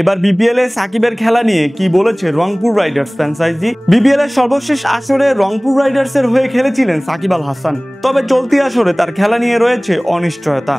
এবার বিপিএল এ সাকিবের খেলা নিয়ে কি বলেছে রংপুর রাইডার্স ফ্র্যাঞ্চাইজি। বিপিএল এর সর্বশেষ আসরে রংপুর রাইডার্স এর হয়ে খেলেছিলেন সাকিব আল হাসান, তবে চলতি আসরে তার খেলা নিয়ে রয়েছে অনিশ্চয়তা।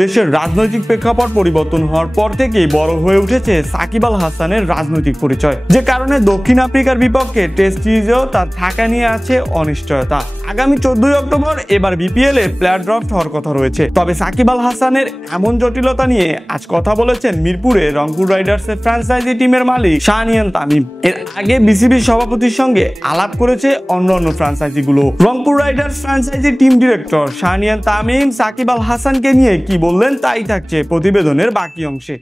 দেশের রাজনৈতিক প্রেক্ষাপট পরিবর্তন হওয়ার পর থেকেই বড় হয়ে উঠেছে সাকিব আল হাসানের রাজনৈতিক পরিচয়, যে কারণে দক্ষিণ আফ্রিকার বিপক্ষে টেস্ট সিরিজেও তার থাকা নিয়ে আছে অনিশ্চয়তা। আগামী 14 অক্টোবর এবার বিপিএল এ প্লেয়ার ড্রাফট হওয়ার কথা রয়েছে, তবে সাকিব আল হাসানের এমন জটিলতা নিয়ে আজ কথা বলেছেন মিরপুরে রংপুর রাইডার্সের ফ্র্যাঞ্চাইজি টিমের মালিক শাহরিয়ার তামিম। এর আগে বিসিবির সভাপতির সঙ্গে আলাপ করেছে অন্যান্য ফ্র্যাঞ্চাইজিগুলো। Rangpur riders franchise team director Shahriar Tamim Shakib Al হাসানকে নিয়ে কি বললেন তাই থাকছে প্রতিবেদনের বাকি অংশে।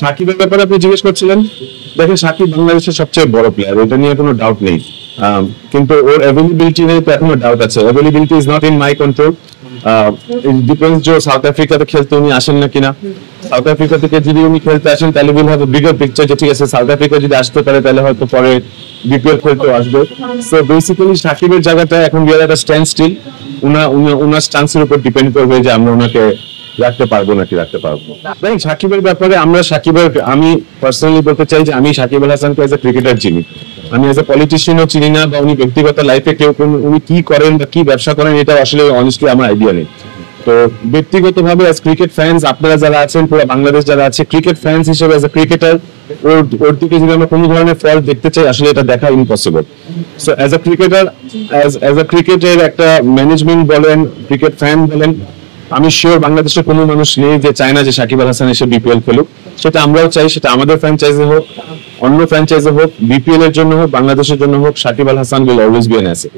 সাকিবের ব্যাপারে আপনি জিজ্ঞেস করছিলেন, দেখেন সাকিব বাংলাদেশের সবচেয়ে বড় প্লেয়ার, এটা নিয়ে কোনো ডাউট নেই, কিন্তু ওর অ্যাভেলেবিলিটি নিয়ে তো এখনো ডাউট আছে। Availability is not in my control. Depends যে সাউথ আফ্রিকাতে খেলতে উনি আসেন না কিনা। সাউথ আফ্রিকা থেকে যদি উনি খেলতে আসেন তাহলে will have a bigger picture, যে ঠিক আছে সাউথ আফ্রিকা যদি আসতে পারে তাহলে হয়তো পরে বিপিএল খেলতে আসবে। সো বেসিক্যালি সাকিবের জায়গাটা এখন we are at a standstill. উনার স্টান্সের উপর ডিপেন্ড করবে যে আমরা ওনাকে রাখতে পারবো নাকি রাখতে পারবো। সাকিবের ব্যাপারে আমি পার্সোনালি বলতে চাই যে আমি সাকিব আল হাসানকে এজ এ ক্রিকেটার চিনি, আমি এজ এ পলিটিশিয়ানও চিনি না, বা উনি ব্যক্তিগত লাইফে উনি কি করেন বা কি ব্যবসা করেন এটা আসলে অনেস্টলি আমার আইডিয়া নেই। তো ব্যক্তিগতভাবে অ্যাজ ক্রিকেট ফ্যান্স আপনারা যারা আছেন, পুরো বাংলাদেশ যারা আছে ক্রিকেট ফ্যান্স হিসেবে অ্যাজ এ ক্রিকেটার ওর দিকে যদি আমরা কোনো ধরনের ফল দেখতে চাই আসলে এটা দেখা impossible. So as a cricketer, as a ক্রিকেটের একটা ম্যানেজমেন্ট বলেন, ক্রিকেট ফ্যান বলেন, আমি শিওর বাংলাদেশের কোনো মানুষ নেই যে চায় না যে সাকিব আল হাসান এসে বিপিএল খেলুক। সেটা আমরাও চাই, সেটা আমাদের ফ্র্যাঞ্চাইজি হোক, অন্য ফ্র্যাঞ্চাইজি হোক, বিপিএল এর জন্য হোক, বাংলাদেশের জন্য হোক, Shakib Al Hasan will always be an asset.